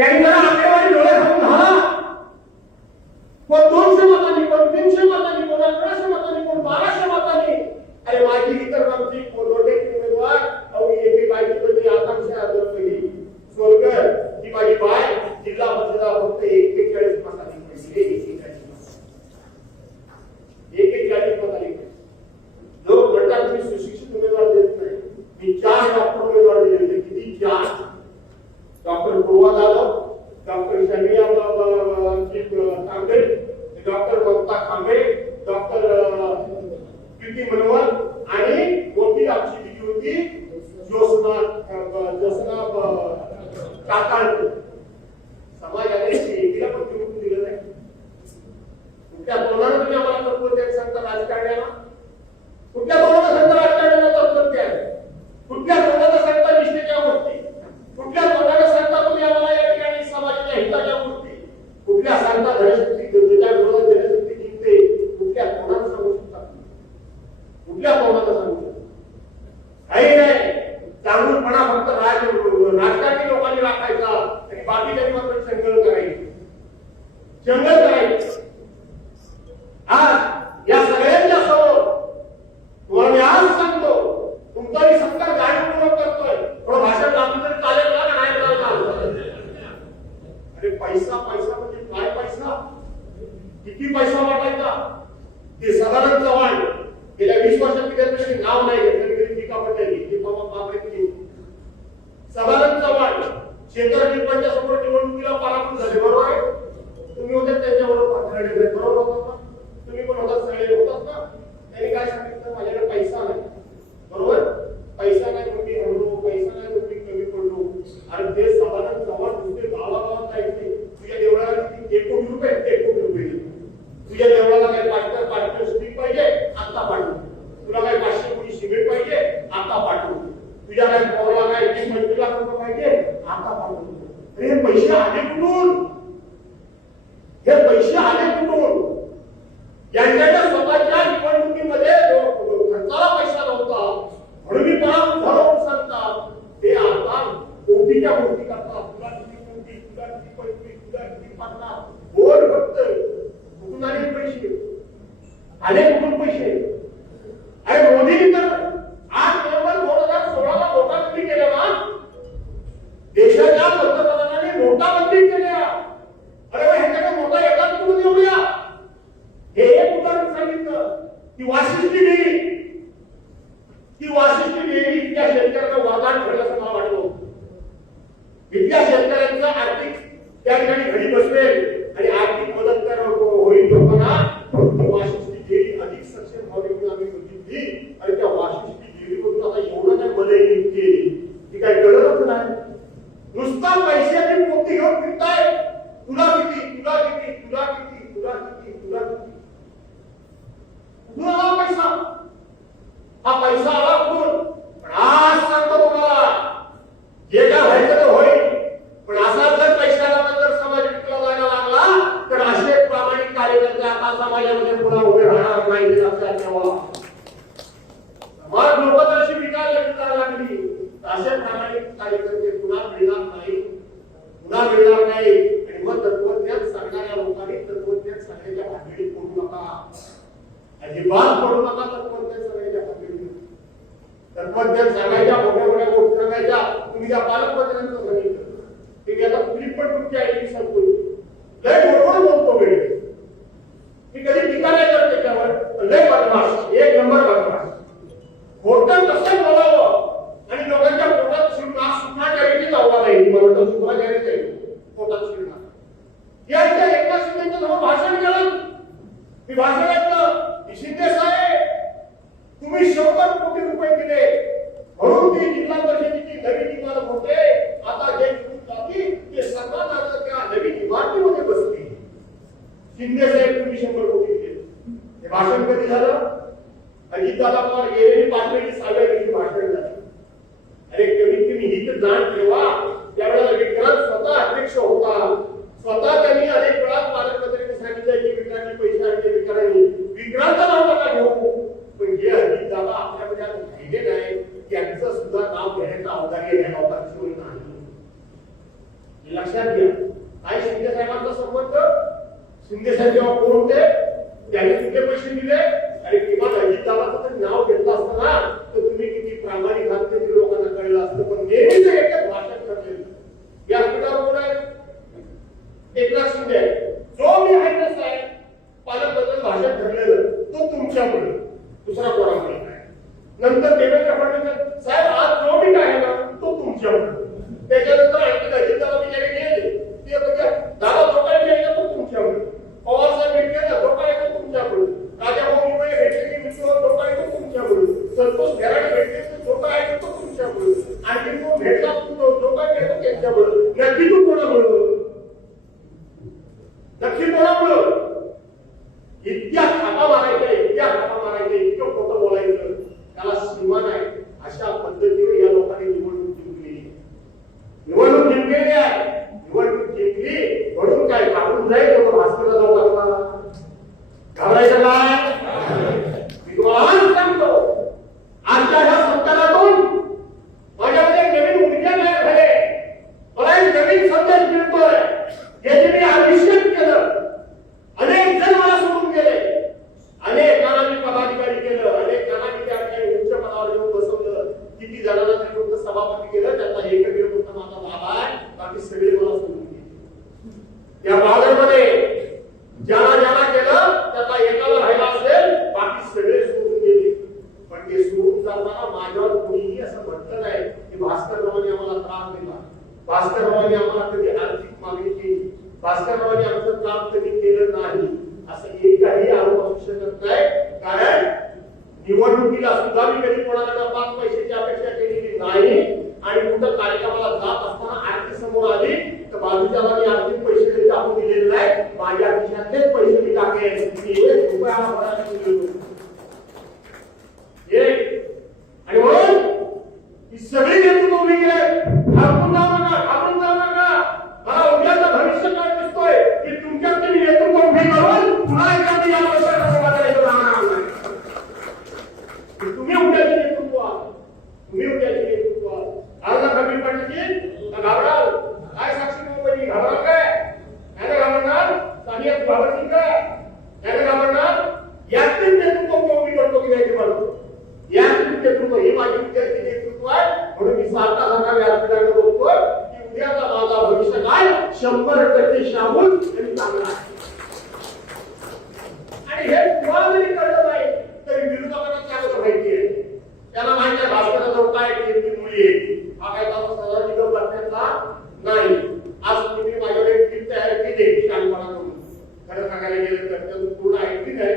त्यांनी जरा आकडेवारी डोळे घालून राहा. कोण 200 मतांनी, कोण 300 मतांनी, कोण 1100 मतांनी, कोण 1200 मतांनी. अरे माझी इतर आमची मोठे उमेदवार अवघी एके बायची पहिली आकांक्षा पहिली सोलकर ही माझी बाय जिल्हा परिषदा फक्त 41 मतांनी पडली. 41 मतांनी. लोक म्हणतात तुम्ही सुशिक्षित उमेदवार देत नाही. मी 4 डॉक्टर उमेदवार दिले होते. किती? 4. Doctor Gova Jadhav, doctor Shaniya Kamble, doctor Mamta Kamble, doctor Preeti Manohar आणि मोठी आमची दिली होती जोसना काकांड. समाजाने एकीला पण निवडून दिलं नाही. कुठल्या तोंडाने तुम्ही आम्हाला तत्वज्ञान सांगता राजकारण्याला? कुठल्या तोंडाने सांगता राजकारण्याला तत्वज्ञान? कुठल्या तोंडाने सांगता निष्ठेच्या गोष्टी? कुठल्या तोंडाने सांगता तुम्ही आम्हाला या ठिकाणी समाजाच्या हिताच्या गोष्टी? कुठल्या सांगता धनशक्ती ज्याच्या विरोधात जनशक्ती जिंकते? कुठल्या तोंडाने सांगू शकता? कुठल्या तोंडाने सांगू शकता? काही नाही. चांगुलपणा फक्त राजकारणी लोकांनी राखायचा आणि बाकीच्यांनी मात्र जंगल करायचं. जंगल करायचं. आज या सगळ्यांच्या समोर तुम्हाला मी आज सांगतो, तुमचा मी सत्कार जाणीवपूर्वक करतोय. थोडं भाषण लागलं तरी चालेल का? नाही चालेल. अरे पैसा पैसा म्हणजे काय पैसा? किती पैसा वाटायचा? ते सदानंद चव्हाण गेल्या 20 वर्षात त्याचं नाव नाही घेतलं, टीका पडलेली ती बाबाची. सदानंद चव्हाण शेतकऱ्यांच्या समोर निवडणुकीला पराभूत झाले. बरोबर आहे? तुम्ही होते त्यांच्याबरोबर पाठवले. बरोबर होतं का? तुम्ही पण होतात, सगळे होतात ना? त्यांनी काय सांगितलं? माझ्याकडे पैसा नाही. बरोबर? पैसा नाही म्हणून मी हरलो, पैसा नाही म्हणून मी कमी पडलो. आणि ते सदानंद चव्हाण नुसते गावागावात जायचे. तुझ्या देवळाला 1 कोटी रुपये, 1 कोटी रुपये. तुझ्या देवळाला काय 5 स्टील पाहिजे? आता पाठवू. तुला काय 500 कोटी सिमेंट पाहिजे? आता पाठवू. तुझ्या काय पोराला काय 25 लाख रुपये पाहिजे? आता पाठवू. अरे हे पैसे आले कुठून? हे पैसे आले कुठून? यांच्या स्वतःच्या निवडणुकीमध्ये खर्चाला पैसा नव्हता म्हणून मी पराभूत झालो सांगतात. ते आता कोटीच्या गोष्टी करतात. तुला किती कोटी, तुला किती 25, तुला किती 50. बोल फक्त. कुठून आले पैसे? आले कुठून पैसे? अरे मोदींनी तर 8 नोव्हेंबर 2016ला नोटाबंदी केल्या ना. देशाच्या पंतप्रधानांनी नोटाबंदी केल्या. अरे ह्याच्याकडे नोटा येतात कुठून एवढ्या? हे एक उदाहरण सांगितलं की वाशिष्ठी डेअरी, ती वाशिष्ठी डेअरी इतक्या शेतकऱ्यांना वादान ठरलं असं मला वाटलं. इतक्या शेतकऱ्यांचं आर्थिक त्या ठिकाणी घडी बसवेल आणि आर्थिक मदत होईल लोकांना. ती वाशिष्ठी डेअरी अधिक सक्षम व्हावी म्हणून आम्ही बघितली. आणि त्या वाशिष्ठी डेअरीमधून आता एवढं काय मदत केली ती काय गरजच नाही. नुसता पैशाची पोती घेऊन फिरताय. तुला किती, तुला किती, तुला किती, तुला किती, तुला किती. कुठून आला पैसा? हा पैसा आला कुठून? पण आज सांगतो तुम्हाला, जे काय व्हायचं ते होईल. पण असा जर पैशाला जर समाज विकला जायला लागला तर असे प्रामाणिक कार्यकर्ते आता समाजामध्ये पुन्हा उभे राहणार नाही. लक्षात ठेवा. समाज लोक जशी विकायला लागली असे प्रामाणिक कार्यकर्ते पुन्हा मिळणार नाही. पुन्हा मिळणार नाही. आणि मग तत्वज्ञान सांगणाऱ्या लोकांनी तत्वज्ञान सांगण्याच्या भानगडीत पडू नका. अजिबात पडू नका. तत्वज्ञान सांगायच्या भानगडीत. तत्वज्ञान सांगायच्या, मोठ्या मोठ्या गोष्टी सांगायच्या. तुम्ही त्या पालकमंत्र्यांचं सांगितलं की मी आता क्लिप पण तुमची ऐकली सांगतो. लय बरोबर बोलतो वेळ. मी कधी टीका नाही करत त्याच्यावर. लय बदमाश, 1 नंबर बदमाश. खोटं कसं बोलावं आणि लोकांच्या पोटात सुटण्याच्या वेळी जावं नाही. मला तर सुद्धा घ्यायचं आहे पोटात सुटणार. याच्या एका शिंदेच्या समोर भाषण केलं. मी भाषण ऐकलं. शिंदे साहेब तुम्ही 100 कोटी रुपये दिले म्हणून ती जिल्हा परिषदेची नवीन इमारत होते. आता जे जाती ते सर्वांना त्या नवीन इमारतीमध्ये बसतील. शिंदे साहेब तुम्ही 100 कोटी दिले. हे भाषण कधी झालं? अजितदादा पवार गेलेली पाठवली 6व्या दिवशी भाषण झालं. अरे कमीत कमी ही तर जाण ठेवा. त्यावेळेला विक्रांत स्वतः अध्यक्ष होता. स्वतः त्यांनी अनेक वेळा पालकमंत्र्यांनी सांगितलं की विक्रांतची पैसे आणले. विक्रांतचं नाव नका घेऊ. पण जे अजितदादा आपल्यामध्ये राहिले नाही त्यांचं सुद्धा नाव घेण्याचा अवधारी या लोकांची नाही. लक्षात घ्या. घ्या. काय शिंदे साहेबांचा संबंध? शिंदे साहेब जेव्हा कोण होते त्यांनी किती पैसे दिले आणि किमान अजितदादाचं तरी नाव घेतलं असतं ना तर तुम्ही किती प्रामाणिक आहात ते लोकांना कळलं असतं. पण नेहमीच एकच भाषण ठरलेलं. या पिढ्यावर कोण आहे? एकनाथ शिंदे आहे. जो मी आहे ना साहेब पालकमंत्री भाषण ठरलेलं तो तुमच्यामुळे, दुसरा कोणामुळे नाही. नंतर देवेंद्र फडणवीस साहेब आज जो मी आहे ना तो तुमच्यामुळे. त्याच्यानंतर आणखी अजितदादा बिचारे गेले ते म्हणजे दादा जो काय केलं तो तुमच्यामुळे. पवार साहेब भेटले ना तो काय तो तुमच्यामुळे. राजाभाऊ मुंबई भेटले की मित्र तो काय तो तुमच्यामुळे. संतोष घराडे भेटले तो काय तो तुमच्यामुळे. आणखी तो भेटला जो काय केलं त्यांच्यामुळे. नक्की तू कोणामुळे? नक्की कोणामुळे? इतक्या थापा मारायच्या इतकं खोटं बोलायचं त्याला सीमा नाही. अशा पद्धतीने या लोकांनी निवडणूक जिंकली आहे. निवडणूक जिंकली म्हणून काय घाबरून जाईल भास्करला जाऊ लागला? घाबरायचं काय? मी तुम्हाला सांगतो आजच्या ह्या संतानातून माझ्यामध्ये नवीन ऊर्जा तयार झाली. मला एक नवीन संदेश मिळतोय. याचे मी अभिषेक केलं. अनेक जण मला सोडून गेले. अनेकांना मी पदाधिकारी केलं. अनेकांना मी त्या ठिकाणी उच्च पदावर येऊन बसवलं. किती जणांना तरी फक्त सभापती केलं. त्याचा एकमेव फक्त माझा बाबा आहे. बाकी सगळे मला सोडून गेले. या बाजारमध्ये ज्याला केलं त्याचा एकाला राहिला असेल बाकी सगळे सोडून गेले. पण ते सोडून जाताना माझ्यावर कोणीही असं म्हटलं नाही की भास्कररावांनी आम्हाला त्रास दिला, भास्कररावांनी आम्हाला कधी आर्थिक मागणी केली, भास्कररावांनी आमचं काम कधी केलं नाही, असं एकही आरोप असू शकत नाही. कारण निवडणुकीला सुद्धा मी कधी कोणाकडे 5 पैशाची अपेक्षा केलेली नाही. आणि कुठं कार्यक्रमाला जात असताना आरती समोर आली तर बाजूच्याला मी आर्थिक पैसे कधी टाकून दिलेले नाही. माझ्या खिशातलेच पैसे मी टाकले. आणि म्हणून ही सगळी नेतृत्व उभी केले. घाबरून जाऊ नका. मला उद्याचं भविष्य काय दिसतोय की तुमच्यात तुम्ही नेतृत्व उभी करून पुन्हा एकदा या वर्षाला राहणार नाही. तुम्ही उद्याचे नेतृत्व आज कमी पडलं की घाबराल काय? साक्षी मुंबई घाबराल काय? नाही घाबरणार. सानिया घाबरतील का? नाही घाबरणार. यातील नेतृत्व उभी करतो की नाही मला यातील नेतृत्व हे माझे विद्यार्थी नेतृत्व आहे. म्हणून मी सारखा व्यासपीठाकडे बघतो की उद्याचा माझा भविष्य काय 100% शाहूल आणि चांगला आहे. आणि हे तुम्हाला जरी कळलं नाही तरी विरोधकांना चांगलं माहिती आहे. त्याला माहिती आहे भास्करला जाऊ काय केली मुली आहे. हा काय सदा निगम करण्याचा नाही. आज तुम्ही माझ्याकडे टीम तयार केली शांतपणा करून. खरं सांगायला गेलं तर पूर्ण ऐकली नाही.